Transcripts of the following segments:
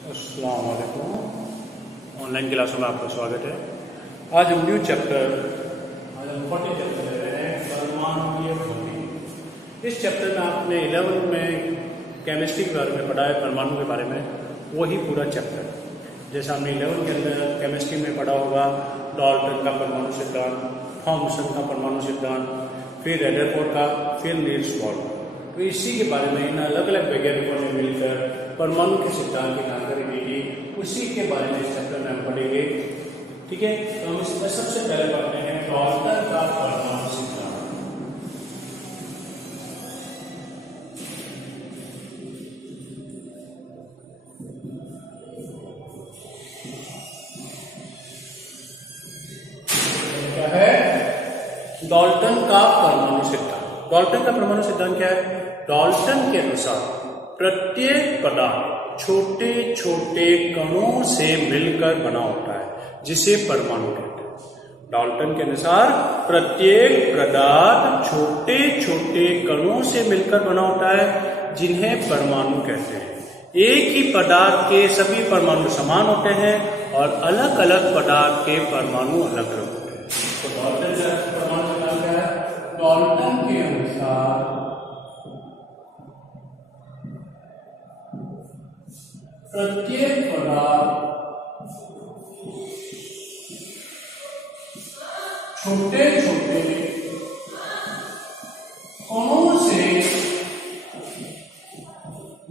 अस्सलाम वालेकुम। ऑनलाइन क्लासों में आपका स्वागत है। आज हम न्यू चैप्टर 40 चैप्टर ले रहे हैं, परमाणु भौतिकी। इस चैप्टर में आपने 11 में केमिस्ट्री के बारे में पढ़ा है, परमाणु के बारे में, वही पूरा चैप्टर। जैसा हमने 11 के अंदर केमिस्ट्री में पढ़ा होगा, डाल्टन का परमाणु सिद्धांत, थॉमसन का परमाणु सिद्धांत, फिर रदरफोर्ड का, फिर नील्स बोहर। तो इसी के बारे में इन अलग अलग वैज्ञानिकों ने मिलकर परमाणु के सिद्धांत की जानकारी दी थी, उसी के बारे में इस चैप्टर में हम पढ़ेंगे। ठीक है, तो हम इसमें सबसे पहले पढ़ते हैं डाल्टन का परमाणु सिद्धांत। क्या है डाल्टन का परमाणु सिद्धांत? डाल्टन का परमाणु सिद्धांत क्या है? डाल्टन के अनुसार प्रत्येक पदार्थ छोटे छोटे कणों से मिलकर बना होता है, जिसे परमाणु कहते हैं। डाल्टन के अनुसार प्रत्येक पदार्थ छोटे छोटे कणों से मिलकर बना होता है, जिन्हें परमाणु कहते हैं। एक ही पदार्थ के सभी परमाणु समान होते हैं और अलग अलग पदार्थ के परमाणु अलग अलग होते हैं। तो डाल्टन का परमाणु सिद्धांत क्या है? डाल्टन के अनुसार प्रत्येक पदार्थ छोटे छोटे कणों से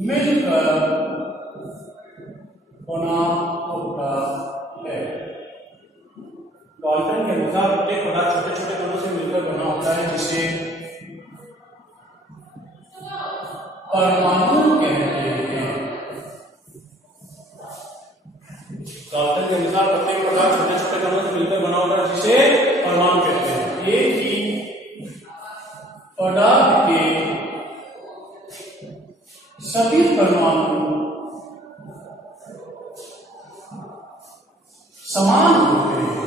मिलकर बना होता है। डाल्टन के अनुसार प्रत्येक पदार्थ छोटे छोटे कणों से मिलकर बना होता है, जिसे परमाणु कहते हैं। डाल्टन के अनुसार प्रत्येक पदार्थ छोटे छोटे कणों से मिलकर बना होता है, जिसे परमाणु कहते हैं। एक ही पदार्थ के सभी परमाणु समान होते हैं,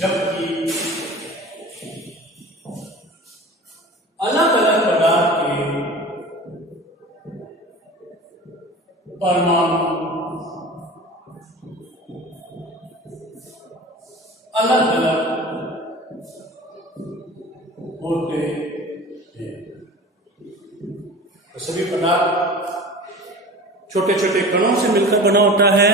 जबकि अलग अलग पदार्थ के परमाणु अलग अलग होते हैं। तो सभी पदार्थ छोटे छोटे कणों से मिलकर बना होता है,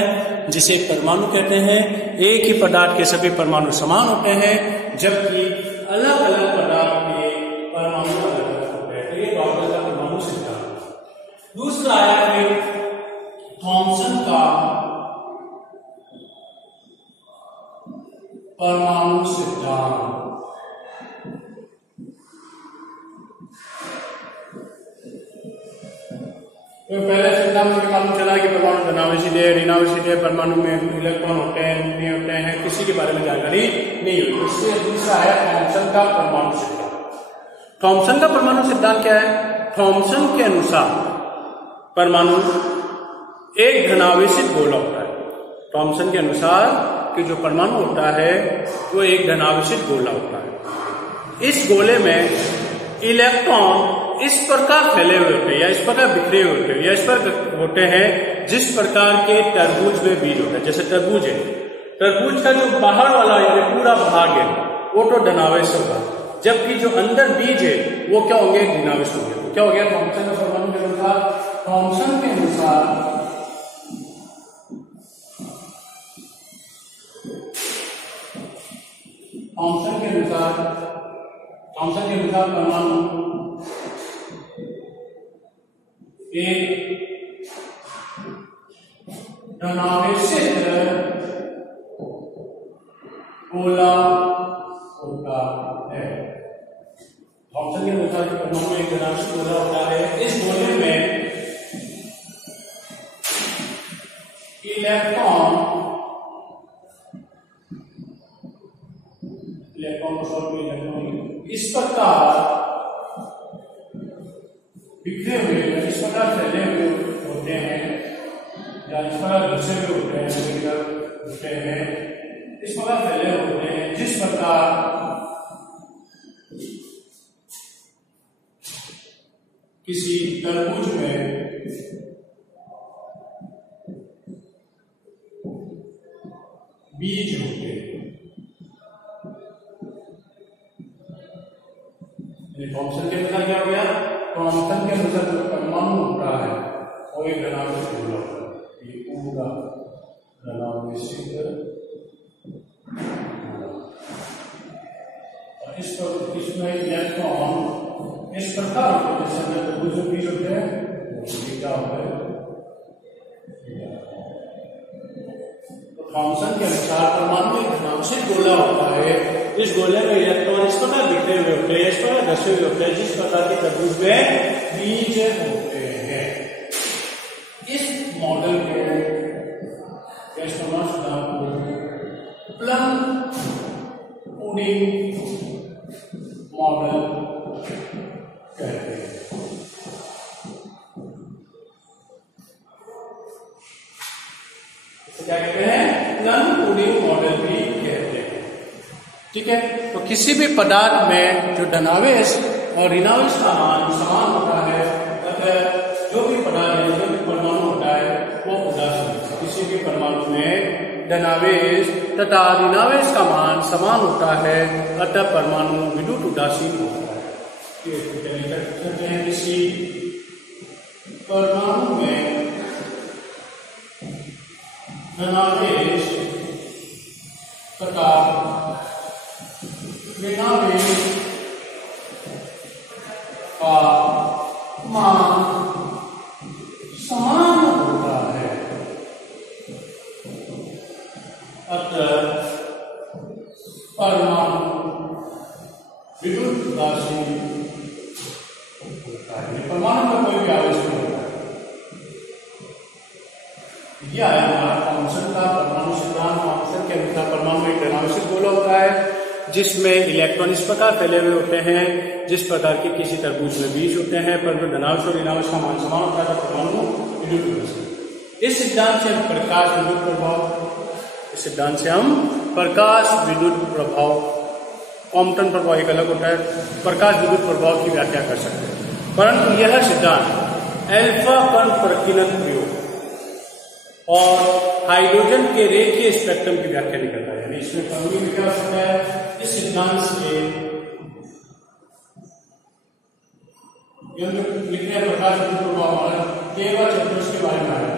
जिसे परमाणु कहते हैं। एक ही पदार्थ के सभी परमाणु समान होते हैं, जबकि अलग अलग पदार्थ के परमाणु अलग अलग होते हैं। तो ये डाल्टन का परमाणु सिद्धांत। दूसरा आया फिर थॉमसन का परमाणु सिद्धांत। तो पहले सिद्धांत में मालूम चला कि परमाणु धनावेशित है, ऋणावेशित है, परमाणु में इलेक्ट्रॉन होते हैं, नहीं होते हैं, किसी के बारे में जानकारी नहीं होती। इससे दूसरा है थॉमसन का परमाणु सिद्धांत। थॉमसन का परमाणु सिद्धांत क्या है? थॉमसन के अनुसार परमाणु एक धनावेशित गोला होता है। थॉमसन के अनुसार कि जो परमाणु होता है वो एक धनावेशित गोला होता है। इस गोले में इलेक्ट्रॉन इस प्रकार फैले हुए होते हैं, या इस प्रकार बिखरे हुए होते हैं, या इस प्रकार होते हैं जिस प्रकार के तरबूज में बीज होता है। जैसे तरबूज है, तरबूज का जो बाहर वाला यानी पूरा भाग है वो तो धनावेश होगा, जबकि जो अंदर बीज है वो क्या होंगे? ऋणावेश होंगे। तो क्या हो गया थॉमसन का परमाणु के अनुसार? थॉमसन के अनुसार परमाणु एक धनावेशित गोला होता है। थॉमसन के अनुसार परमाणु एक धनावेशित गोला होता है। इस गोले में इलेक्ट्रॉन को सॉल्व किया जाता है। इस प्रकार बिखरे हुए, इस प्रकार फैले हुए होते हैं, या इस प्रकार घसे हुए होते हैं, इस प्रकार फैले होते हैं, जिस प्रकार किसी तरबूज में बीज होते हैं, थॉमसन के अनुसार क्या हो गया, थॉमसन के अनुसार जो परमाणु होता है वो एक धनात्मक से जुड़ा होता है, ये पूरा धनात्मक इस पर इसमें इलेक्ट्रॉन इस प्रकार होते हैं, जैसे तरबूज में बीज होते हैं क्या होता है। तो थॉमसन के अनुसार परमाणु एक धनात्मक गोला होता है, इस गोले में इलेक्ट्रॉन इस प्रकार बिखरे हुए होते हैं, इस प्रकार धसे हुए होते हैं जिस प्रकार के तरबूज में बीज होते हैं। इस मॉडल को प्लम पुडिंग मॉडल कहते हैं। क्या कहते हैं, प्लम पुडिंग मॉडल भी कहते हैं। ठीक है, तो किसी भी पदार्थ में जो धनावेश और ऋणावेश का मान समान होता है, अतः जो भी पदार्थ है, जो भी परमाणु होता है वो उदासीन। किसी भी परमाणु में धनावेश तथा ऋणावेश का मान समान होता है, अतः परमाणु विद्युत उदासीन होता है। किसी परमाणु में धनावेश तथा ऋणावेश का मान समान होता है, अतः परमाणु विद्युत उदासीन होता है। परमाणु का कोई भी आवेश नहीं होता है। यह है हमारा थॉमसन का परमाणु सिद्धांत। थॉमसन के अनुसार परमाणु एक धनावेशित गोला होता है जिसमें इलेक्ट्रॉन इस प्रकार फैले हुए होते हैं जिस प्रकार के किसी तरबूज में बीज होते हैं, परंतु धनावेश और ऋणावेश का मान समान होता है तो परमाणु विद्युत उदासीन। इस सिद्धांत से हम प्रकाश विद्युत प्रभाव कॉम्पटन प्रभाव एक अलग होता है, प्रकाश विद्युत प्रभाव की व्याख्या कर सकते हैं। परंतु यह सिद्धांत अल्फा कण प्रकीर्णन प्रयोग और हाइड्रोजन के रेखीय स्पेक्ट्रम की व्याख्या नहीं करता है। यानी इसमें कमी में क्या हो सकता है, इस सिद्धांत से लिखने प्रकाश विद्युत प्रभाव हमारा केवल चतुर्थ के बारे में है।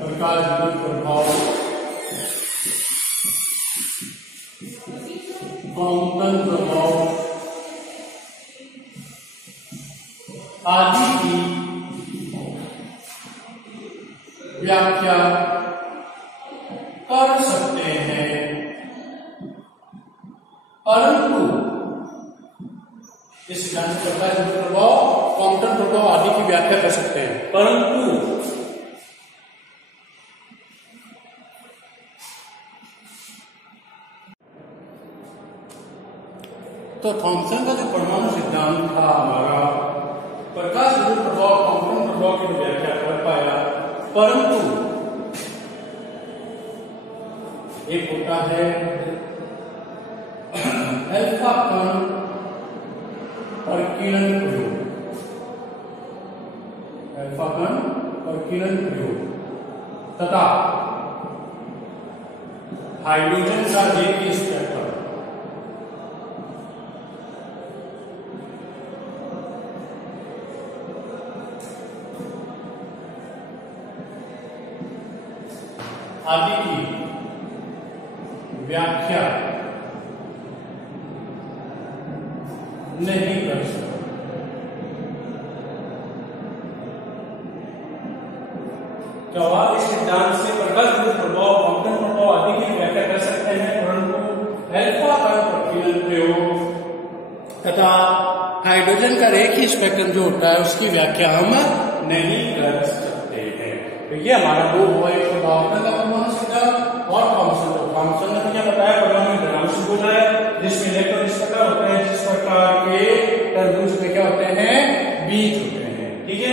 प्रकाश विद्युत प्रभाव, कॉम्पटन प्रभाव आदि की व्याख्या कर सकते हैं, परंतु इस सिद्धांत से प्रकाश विद्युत प्रभाव, कॉम्पटन प्रभाव आदि की व्याख्या कर सकते हैं, परंतु तो थॉमसन का जो परमाणु सिद्धांत था हमारा, प्रकाश विद्युत प्रभाव, कॉम्पटन प्रभाव की व्याख्या कर पाया, परंतु एक होता है अल्फा कण प्रकीर्णन प्रयोग, अल्फा कण प्रकीर्णन प्रयोग तथा हाइड्रोजन का रेखीय स्पेक्ट्रम। आदि की व्याख्या नहीं कर सकते। जवाब, इस सिद्धांत से प्रकाश विद्युत प्रभाव, कॉम्पटन प्रभाव आदि की व्याख्या कर सकते हैं, परंतु अल्फा कण प्रकीर्णन प्रयोग तथा हाइड्रोजन का रेखीय स्पेक्ट्रम जो होता है उसकी व्याख्या हम नहीं कर सकते हैं। तो ये हमारा दो हुआ, एक थॉमसन का परमाणु सिद्धांत और थॉमसन का। थॉमसन ने क्या बताया, परमाणु धनावेश गोला है जिसमें इलेक्ट्रॉन इस प्रकार होते हैं जिस प्रकार के तरबूज में क्या होते हैं, बीज होते हैं। ठीक है,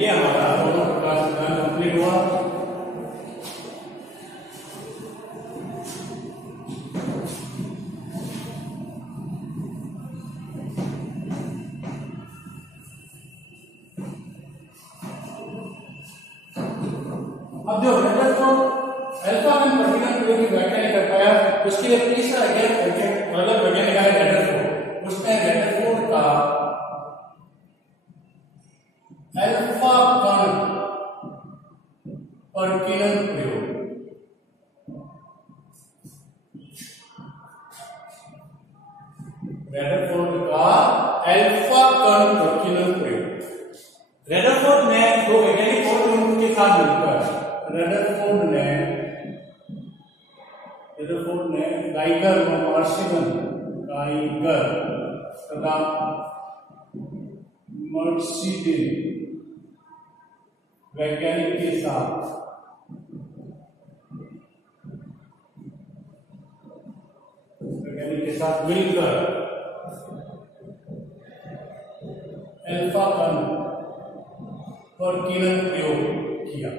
ये हमारा दोनों प्रकार सिद्धांत कंप्लीट हुआ। अब जो रदरफोर्ड अल्फा कण पर्टिकुलर प्रयोग की व्याख्या नहीं कर पाया, उसके लिए तीसरा अलग वैज्ञानिक है रदरफोर्ड। उसने रदरफोर्ड का अल्फा कण पर्टिकुलर प्रयोग, रदरफोर्ड का अल्फा कण पर्टिकुलर प्रयोग। रदरफोर्ड ने दो वैज्ञानिक और के साथ मिलकर रदरफोर्ड ने गाइगर और पार्सिमन गाइगर तथा मर्सिडिन वैज्ञानिक के साथ मिलकर अल्फा कण पर्टिकुलर प्रयोग किया।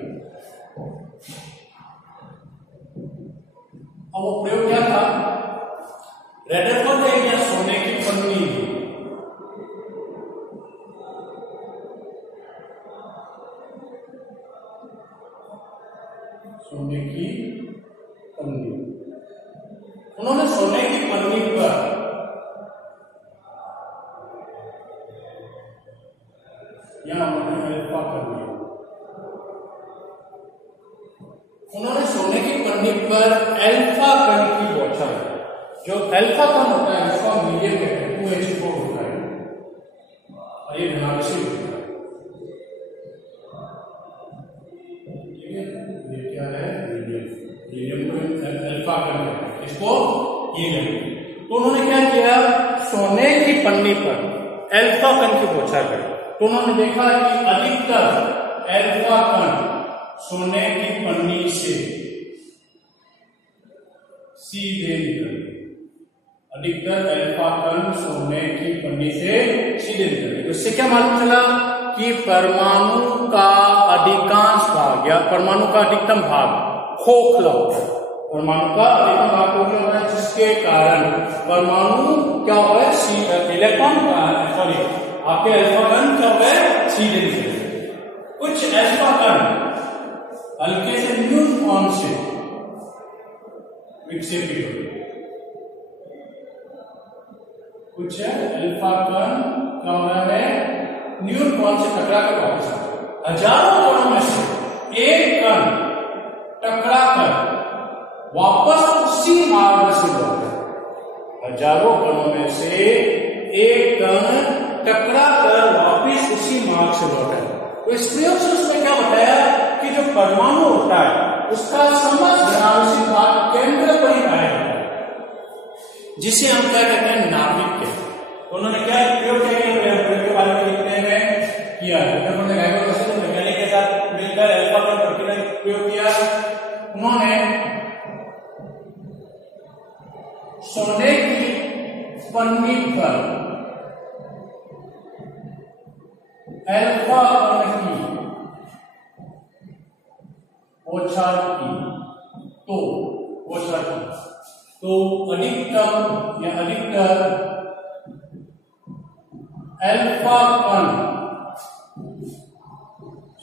अब वो प्रयोग क्या था? रदरफोर्ड ने क्या सोने की पन्नी ली, सोने की पन्नी, उन्होंने सोने की पन्नी पर यहां अल्फा कर दिया। उन्होंने सोने की पन्नी पर अल्फा कण की बौछार, जो अल्फा कण होता है उसका मीडियम कहते हैं, OH4 होता है और ये धनावेशी होता है। ठीक है, ये क्या है? मीडियम को अल्फा कण कहते हैं, इसको हीलियम। तो उन्होंने क्या किया? सोने की पन्नी पर अल्फा कण की बौछार करी। तो उन्होंने देखा कि अधिकतर अल्फा कण सोने की पन्नी से सीधे निकले, अधिकतर अल्फा कण सोने की पन्नी से सीधे निकले। तो इससे क्या मालूम चला कि परमाणु का अधिकांश भाग या परमाणु का अधिकतम भाग खोखला होता है। परमाणु का अधिकतम भाग खोखला होता है, जिसके कारण परमाणु क्या हो है? इलेक्ट्रॉन सॉरी आपके अल्फा कण क्या हो गए? सीधे निकले। कुछ अल्फा कण हल्के से न्यूट्रॉन से विक्षेपित होते, कुछ अल्फा कण क्या हो रहा है? न्यूट्रॉन से टकरा कर वापस आते। हजारों कणों में से एक कण टकरा कर वापस उसी मार्ग से लौटा। हजारों कणों में से एक कण टकरा कर वापस उसी मार्ग से लौटा। तो इस प्रयोग से उसने क्या बताया कि जो परमाणु होता है उसका समस्त धनावेशी भाग केंद्र पर ही पाया जाता है, जिसे हम क्या कहते हैं? नाभिक कहते हैं। उन्होंने क्या प्रयोग किया? प्रयोग के बारे में लिखने में किया है। वैज्ञानिक के साथ मिलकर अल्फा कण पर्टिकुलर प्रयोग किया। उन्होंने सोने की पन्नी पर अल्फा कण की बौछार की, तो अधिकतम या अधिकतर अल्फा कण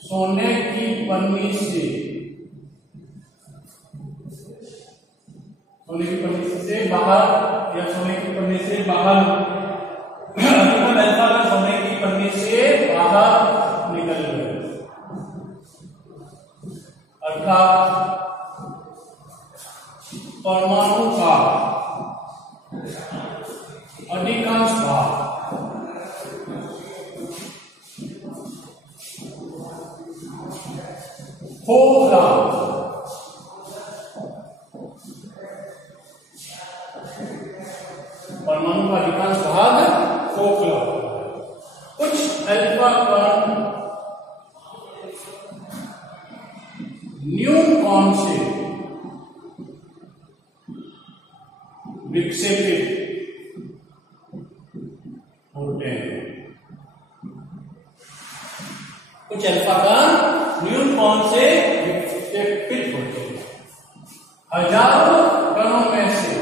सोने की पन्नी से बाहर या सोने की पन्नी से बाहर, अधिकतम अल्फा कण सोने की पन्नी से बाहर निकल गए, अर्थात परमाणु का अधिकांश भाग खोखला, परमाणु का अधिकांश भाग खोखला। कुछ अल्फा कण न्यूट्रॉन से विक्षेपित होते हैं। कुछ अल्फा कण न्यूट्रॉन से विक्षेपित होते हैं। हजारों कणों में से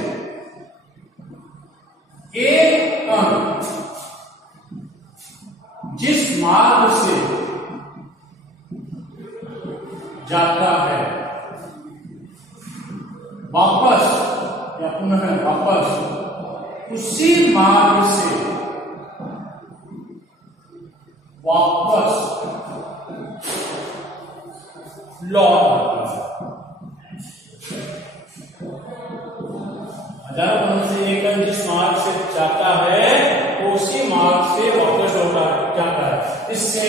एक कण जिस मार्ग से जाता है वापस या पुनः वापस उसी मार्ग से वापस लौट आता है। हजारों कणों से एक कण जिस मार्ग से जाता है उसी मार्ग से वापस लौट जाता है। इससे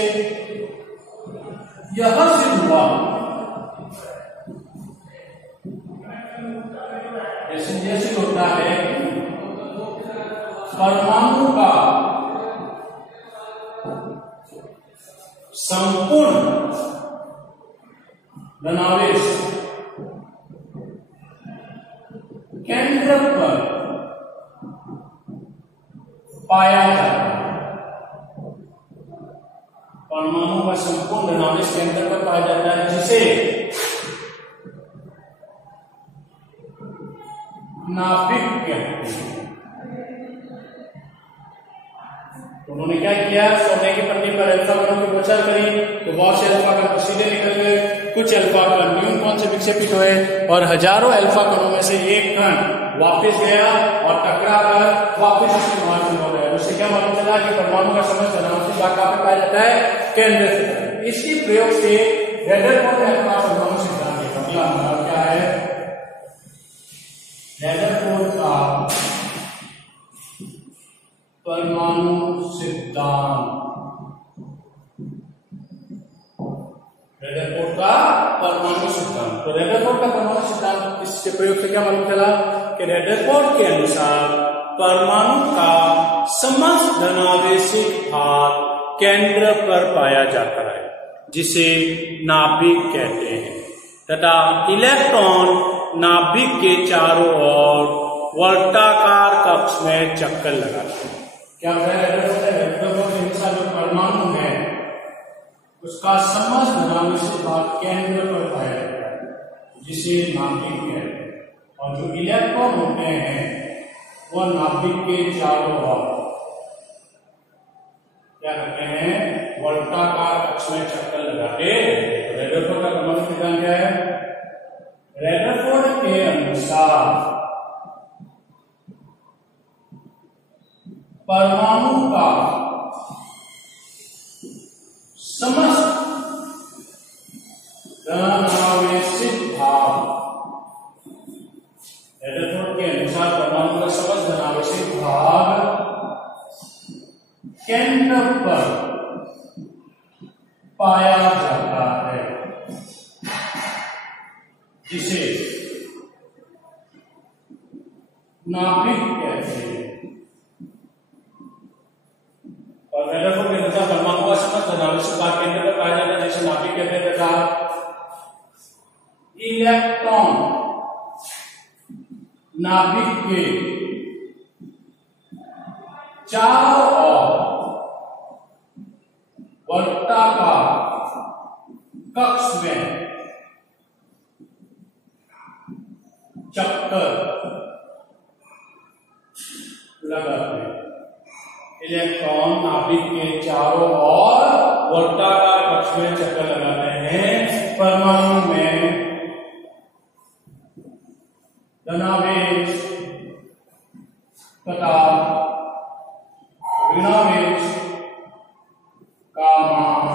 यह सिद्ध हुआ जैसे होता है परमाणु का संपूर्ण धनावेश केंद्र पर पाया जाता है। परमाणु का संपूर्ण धनावेश केंद्र पर पाया जाता है, जिसे नाभिक कहते हैं। उन्होंने क्या किया, सोने की पन्नी पर अल्फा कणों की बौछार करी तो बहुत से अल्फा कण सीधे निकल गए, कुछ अल्फा कण न्यून कोण से विक्षेपित हुए और हजारों अल्फा कणों में से एक कण वापस गया और टकरा कर वापस उसके मार्ग में हो गया। उससे क्या मालूम चला कि परमाणु का समस्त धनावेश कहाँ पे पाया जाता है, केंद्र से। इसी प्रयोग से रदरफोर्ड ने अपना परमाणु सिद्धांत दिया। अगला हमारा क्या है, रदरफोर्ड का परमाणु सिद्धांत। रदरफोर्ड का परमाणु सिद्धांत। तो रदरफोर्ड का परमाणु सिद्धांत इससे प्रयोग से क्या मालूम चला कि रदरफोर्ड के अनुसार परमाणु का समस्त धनावेशित भाग केंद्र पर पाया जाता है, जिसे नाभिक कहते हैं, तथा इलेक्ट्रॉन नाभिक के चारों ओर वर्ताकार कक्ष में चक्कर लगाते हैं। क्या रदरफोर्ड के अनुसार जो परमाणु है उसका समस्त धनावेशित भाग केंद्र पर पाया जाता है, जिसे नाभिक कहते हैं, और जो इलेक्ट्रॉन होते हैं वह नाभिक के चारों ओर क्या करते हैं, वर्ताकार कक्ष में चक्कर लगाते। रदरफोर्ड का परमाणु सिद्धांत क्या है, रदरफोर्ड के अनुसार परमाणु का समस्त धनावेशित भाग, रदरफोर्ड के अनुसार परमाणु का समस्त धनावेशित भाग केंद्र पर पाया जाता है, जिसे नाभिक कहते हैं। और रदरफोर्ड के अनुसार परमाणु का समस्त धनावेशित भाग केंद्र पर पाया जाता है, जिसे नाभिक कहते हैं, तथा इलेक्ट्रॉन नाभिक के चारों ओर वर्ताकार कक्ष में चक्कर लगाते हैं। इलेक्ट्रॉन नाभिक के चारों ओर वर्ताकार कक्ष में चक्कर लगाते हैं। परमाणु में धनावेश तथा ऋणावेश का मान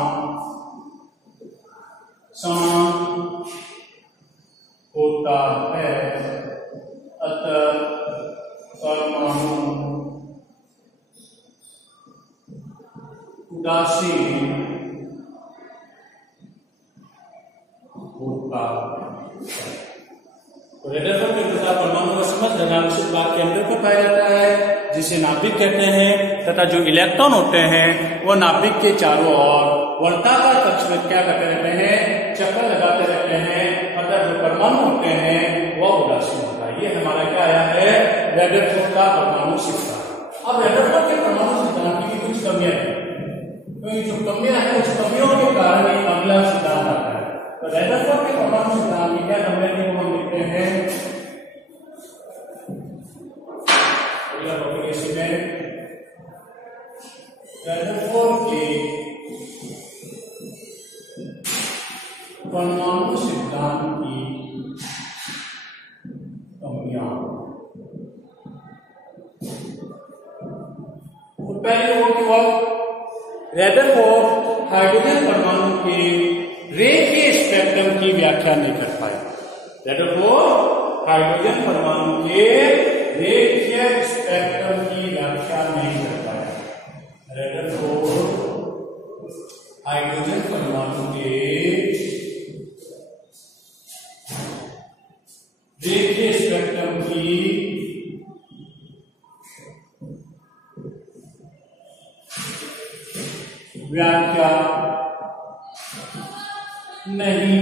समान होता है, अतः परमाणु उदासीन होता है। तो रदरफोर्ड के अनुसार परमाणु का समस्त धनावेशित भाग केंद्र पर पाया जाता है, जिसे नाभिक कहते हैं, तथा जो इलेक्ट्रॉन होते हैं वो नाभिक के चारों ओर वर्ताकार कक्ष में क्या करते रहते हैं, चक्कर लगाते रहते हैं, अतः जो परमाणु होते हैं वह उदासीन होता है। ये हमारा क्या आया है, रदरफोर्ड का परमाणु सिद्धांत। अब रदरफोर्ड के परमाणु सिद्धांत की कुछ कमियां हैं, तो जो कमियां हैं उस कमियों के कारण ही अगला सिद्धांत आता है। तो रदरफोर्ड के परमाणु सिद्धांत की क्या कमियां थी वो हम देखते हैं। रदरफोर्ड के परमाणु सिद्धांत की पहले वो रदरफोर्ड हाइड्रोजन परमाणु के रेखीय स्पेक्ट्रम की व्याख्या नहीं कर पाए। रदरफोर्ड हाइड्रोजन परमाणु के रेखीय स्पेक्ट्रम की व्याख्या नहीं कर पाए। रदरफोर्ड हाइड्रोजन परमाणु के रेखीय स्पेक्ट्रम की व्याख्या नहीं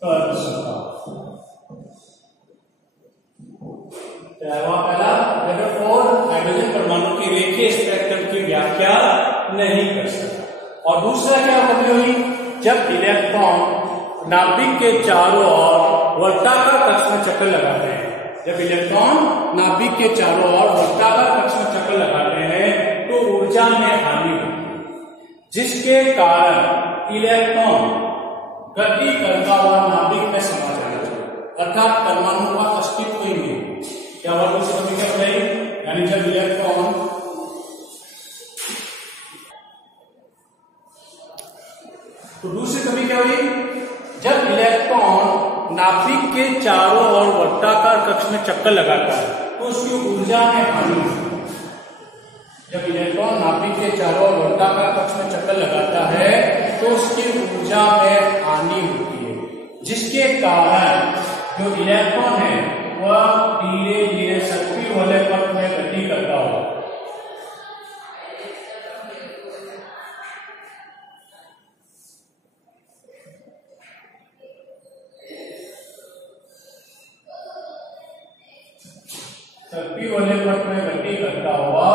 कर सका। पहला रदरफोर्ड हाइड्रोजन परमाणु की रेखीय स्पेक्ट्रम की व्याख्या नहीं कर सका। और दूसरा क्या कमी हुई, जब इलेक्ट्रॉन नाभिक के चारों ओर वर्ताकार कक्ष में चक्कर लगाते हैं, जब इलेक्ट्रॉन नाभिक के चारों ओर वर्ताकार कक्ष में चक्कर लगाते हैं तो ऊर्जा में हानि होती है, जिसके कारण इलेक्ट्रॉन गति करता हुआ नाभिक में समा जाना चाहिए, अर्थात परमाणु का अस्तित्व ही नहीं। क्या हुआ दूसरी कमी क्या बताई, यानी जब इलेक्ट्रॉन तो दूसरी कमी क्या हुई, जब इलेक्ट्रॉन नाभिक के चारों ओर वर्ताकार कक्ष में चक्कर लगाता है तो उसकी ऊर्जा में हानि होती है। जब इलेक्ट्रॉन नाभिक के चारों ओर वर्ताकार कक्ष में चक्कर लगाता है तो उसकी ऊर्जा में हानि होती है, जिसके कारण जो इलेक्ट्रॉन है वह धीरे धीरे सक्रिय वाले पथ में गति करता होगा। सक्रिय वाले पथ में गति करता हुआ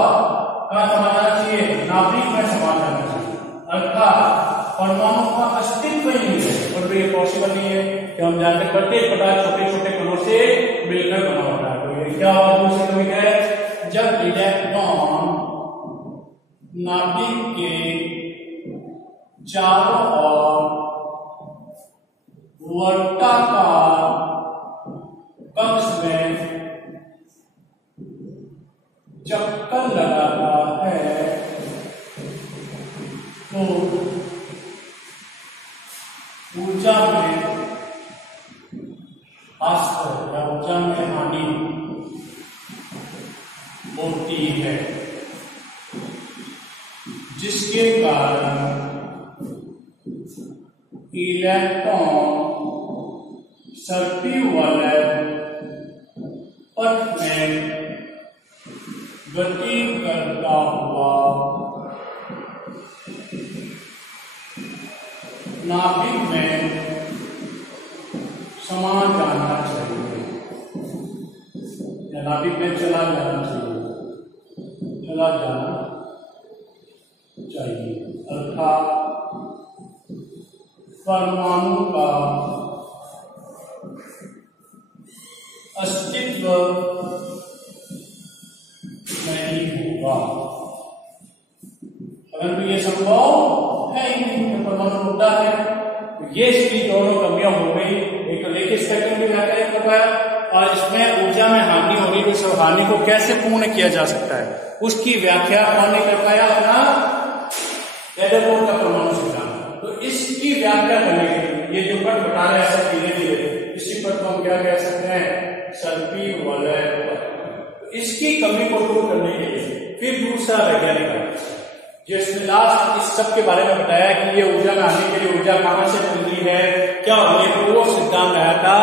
कहाँ समा जाना चाहिए, नाभिक में समा जाना चाहिए, अर्थात परमाणु का अस्तित्व ही नहीं है। और ये पॉसिबल नहीं है कि हम जानते प्रत्येक पदार्थ छोटे छोटे कणों से मिलकर बना होता है। तो ये क्या हुआ दूसरी कमी है, जब इलेक्ट्रॉन नाभिक के चारों ओर वर्ताकार कक्ष में चक्कर लगाता है तो ऊर्जा में असर या ऊर्जा में हानि होती है, जिसके कारण इलेक्ट्रॉन सर्पिल वाले पथ में गति करता हुआ नाभिक में समा जाना चाहिए, या नाभिक में चला जाना चाहिए, अर्थात परमाणु का अस्तित्व नहीं होगा। परंतु ये संभव है ही नहीं, परमाणु मुद्दा है। तो ये इसकी दोनों कमियां हो गई, एक तो लेखी स्पेक्ट्रम की व्याख्या कर पाया और इसमें ऊर्जा में हानि हो रही है, तो हानि को कैसे पूर्ण किया जा सकता है उसकी व्याख्या कौन नहीं कर पाया, अपना रदरफोर्ड का परमाणु सिद्धांत। तो इसकी व्याख्या करने के लिए ये जो पट बता रहे हैं ऐसा धीरे धीरे, इसी पट को हम क्या कह सकते हैं, सर्पिल वलय। इसकी कमी को दूर करने के लिए फिर दूसरा वैज्ञानिक जिसने लास्ट इस सब के बारे में बताया कि ये ऊर्जा में आने के लिए ऊर्जा कहां से मिलती है, क्या वो सिद्धांत आया था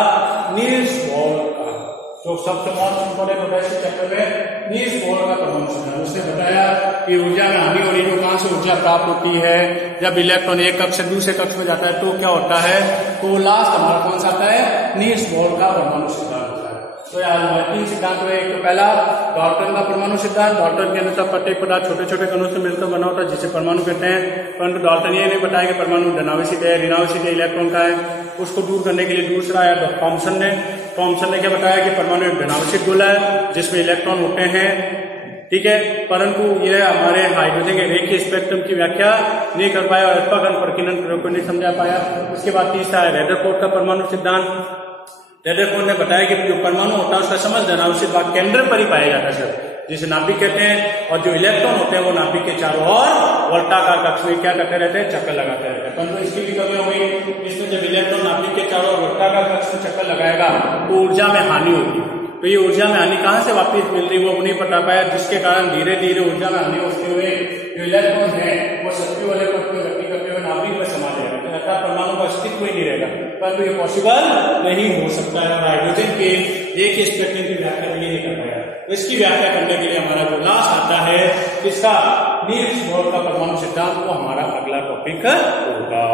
नील्स बोर का, जो सबसे बहुत सिंपल है पोटेशियम चैप्टर में नील्स बोर का परमाणु सिद्धांत। उसने बताया कि ऊर्जा में हानि हो रही है, कहां से ऊर्जा प्राप्त होती है, जब इलेक्ट्रॉन एक कक्ष से दूसरे कक्ष में जाता है तो क्या होता है, तो लास्ट हमारा कौन सा आता है, नील्स बोर का परमाणु सिद्धांत। तो यार तीन सिद्धांत हुए, एक तो पहला डाल्टन का परमाणु सिद्धांत, डाल्टन के अनुसार प्रत्येक पदार्थ छोटे छोटे कणों से मिलकर बना होता है जिसे परमाणु कहते हैं। परंतु डाल्टन ये नहीं बताया कि परमाणु धनावेशित है ऋणावेशित है इलेक्ट्रॉन का है, उसको दूर करने के लिए दूसरा आया थॉमसन ने क्या बताया कि परमाणु एक धनावेशित गोला है जिसमें इलेक्ट्रॉन होते हैं, ठीक है। परंतु यह हमारे हाइड्रोजन के रेखीय स्पेक्ट्रम की व्याख्या नहीं कर पाया और अल्पाकण प्रकीर्णन प्रयोग को नहीं समझा पाया। उसके बाद तीसरा है रदरफोर्ड का परमाणु सिद्धांत। रदरफोर्ड ने बताया कि जो परमाणु होता है उसका समझ धनावेशित भाग केंद्र पर ही पाया जाता है सर, जिसे नाभिक कहते हैं, और जो इलेक्ट्रॉन होते हैं वो नाभिक के चारों ओर वर्ताकार कक्ष में क्या करते रहते हैं, चक्कर लगाते रहते हैं। परंतु इसकी भी कमी हो गई, इसमें जब इलेक्ट्रॉन नाभिक के चारों ओर वर्ताकार कक्ष में चक्कर लगाएगा तो ऊर्जा में हानि होगी। तो ये ऊर्जा में हानि कहां से वापस मिल रही है वो नहीं पता पाया, जिसके कारण धीरे धीरे ऊर्जा में हानि होते हुए जो इलेक्ट्रॉन है वो शक्ति वाले को गति करते हुए नाभिक में समा जाएगा, अर्थात परमाणु का अस्तित्व ही नहीं रहेगा। परंतु ये पॉसिबल नहीं हो सकता है, और हाइड्रोजन के एक स्पेक्ट्रम की व्याख्या ये नहीं कर पाएगा। तो इसकी व्याख्या करने के लिए हमारा जो लास्ट आता है इसका नील्स बोर का परमाणु सिद्धांत, वो हमारा अगला टॉपिक होगा।